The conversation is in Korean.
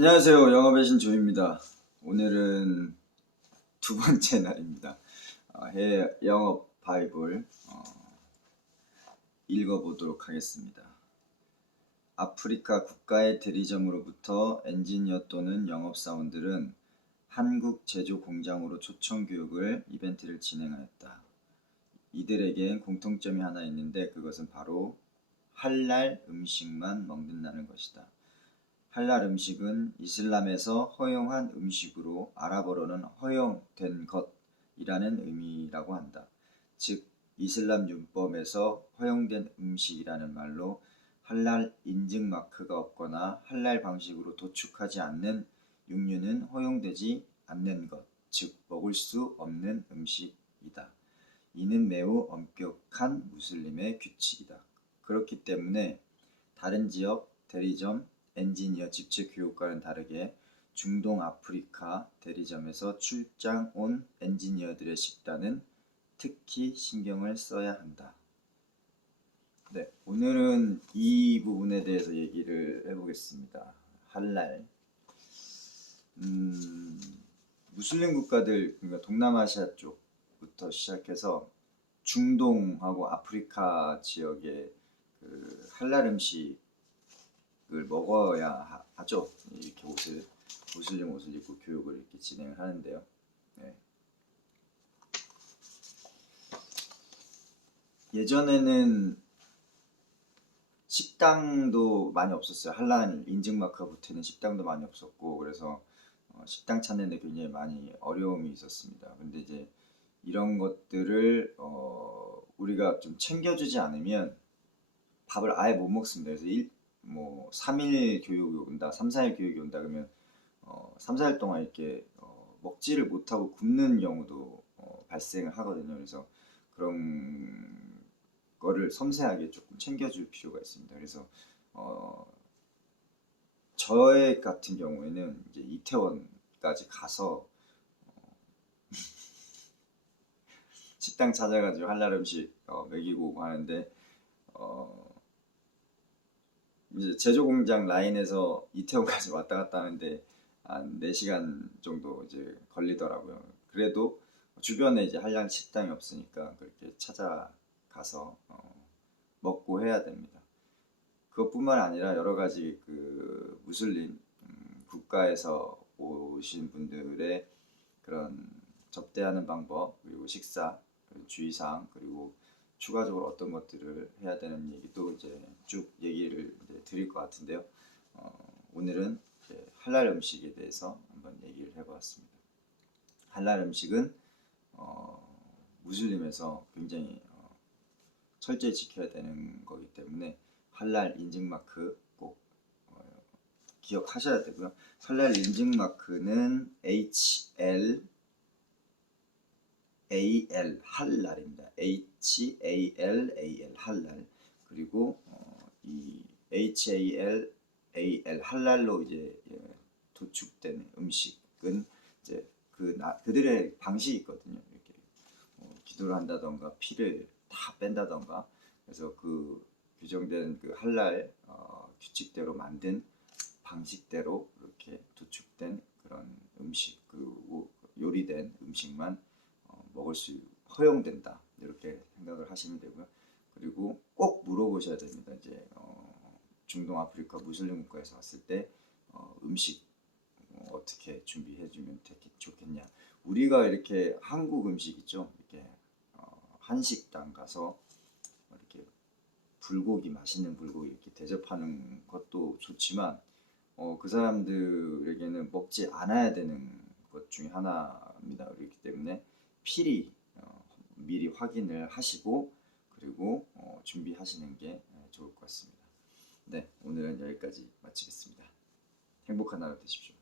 안녕하세요. 영업의 신 조입니다. 오늘은 두 번째 날입니다. 어, 해 영업 바이블 어, 읽어보도록 하겠습니다. 아프리카 국가의 대리점으로부터 엔지니어 또는 영업사원들은 한국 제조 공장으로 초청 교육을 이벤트를 진행하였다. 이들에겐 공통점이 하나 있는데 그것은 바로 할랄 음식만 먹는다는 것이다. 할랄 음식은 이슬람에서 허용한 음식으로 아랍어로는 허용된 것이라는 의미라고 한다. 즉 이슬람 율법에서 허용된 음식이라는 말로 할랄 인증 마크가 없거나 할랄 방식으로 도축하지 않는 육류는 허용되지 않는 것, 즉 먹을 수 없는 음식이다. 이는 매우 엄격한 무슬림의 규칙이다. 그렇기 때문에 다른 지역 대리점 엔지니어 집체 교육과는 다르게 중동 아프리카 대리점에서 출장 온 엔지니어들의 식단은 특히 신경을 써야 한다. 네, 오늘은 이 부분에 대해서 얘기를 해보겠습니다. 할랄. 음, 무슬림 국가들, 그러니까 동남아시아 쪽부터 시작해서 중동하고 아프리카 지역의 그 할랄 음식 을 먹어야 하- 하죠. 이렇게 옷을 무슬림 옷을 입고 교육을 이렇게 진행을 하는데요. 네. 예전에는 식당도 많이 없었어요. 할랄 인증 마크가 붙어있는 식당도 많이 없었고 그래서 어, 식당 찾는 데 굉장히 많이 어려움이 있었습니다. 근데 이제 이런 것들을 어, 우리가 좀 챙겨주지 않으면 밥을 아예 못 먹습니다. 그래서 일, 뭐 3일 교육이 온다, 3, 4일 교육이 온다 그러면 어, 3, 4일 동안 이렇게 어, 먹지를 못하고 굶는 경우도 어, 발생을 하거든요. 그래서 그런 거를 섬세하게 조금 챙겨줄 필요가 있습니다. 그래서 어, 저의 같은 경우에는 이제 이태원까지 가서 어, 식당 찾아가지고 할랄 음식 어, 먹이고 오고 하는데 어, 이제 제조 공장 라인에서 이태원까지 왔다 갔다 하는데 한 4시간 정도 이제 걸리더라고요. 그래도 주변에 이제 한량 식당이 없으니까 그렇게 찾아가서 어, 먹고 해야 됩니다. 그것뿐만 아니라 여러 가지 그 무슬림 음, 국가에서 오신 분들의 그런 접대하는 방법 그리고 식사 그리고 주의사항 그리고 추가적으로 어떤 것들을 해야 되는 얘기도 이제 쭉 얘기를 이제 드릴 것 같은데요. 어, 오늘은 할랄 음식에 대해서 한번 얘기를 해보았습니다. 할랄 음식은 어, 무슬림에서 굉장히 어, 철저히 지켜야 되는 거기 때문에 할랄 인증 마크 꼭 어, 기억하셔야 되고요. 할랄 인증 마크는 HL AL 할랄입니다. H A L A L 할랄 그리고 어, 이 H A L A L 할랄로 이제 예, 도축된 음식은 이제 그 나, 그들의 방식이 있거든요. 이렇게 어, 기도를 한다던가 피를 다 뺀다던가 그래서 그 규정된 그 할랄 어, 규칙대로 만든 방식대로 이렇게 도축된 그런 음식 그 오- 요리된 음식만 어, 먹을 수 허용된다 이렇게 생각을 하시면 되고요. 그리고 꼭 물어보셔야 됩니다. 이제 어, 중동 아프리카 무슬림 국가에서 왔을 때 어, 음식 어, 어떻게 준비해주면 좋겠냐. 우리가 이렇게 한국 음식 있죠. 이렇게 어, 한식당 가서 이렇게 불고기 맛있는 불고기 이렇게 대접하는 것도 좋지만 어, 그 사람들에게는 먹지 않아야 되는 것 중에 하나입니다. 그렇기 때문에 필히 어, 미리 확인을 하시고 그리고 어, 준비하시는 게 어, 좋을 것 같습니다. 네, 오늘은 여기까지 마치겠습니다. 행복한 하루 되십시오.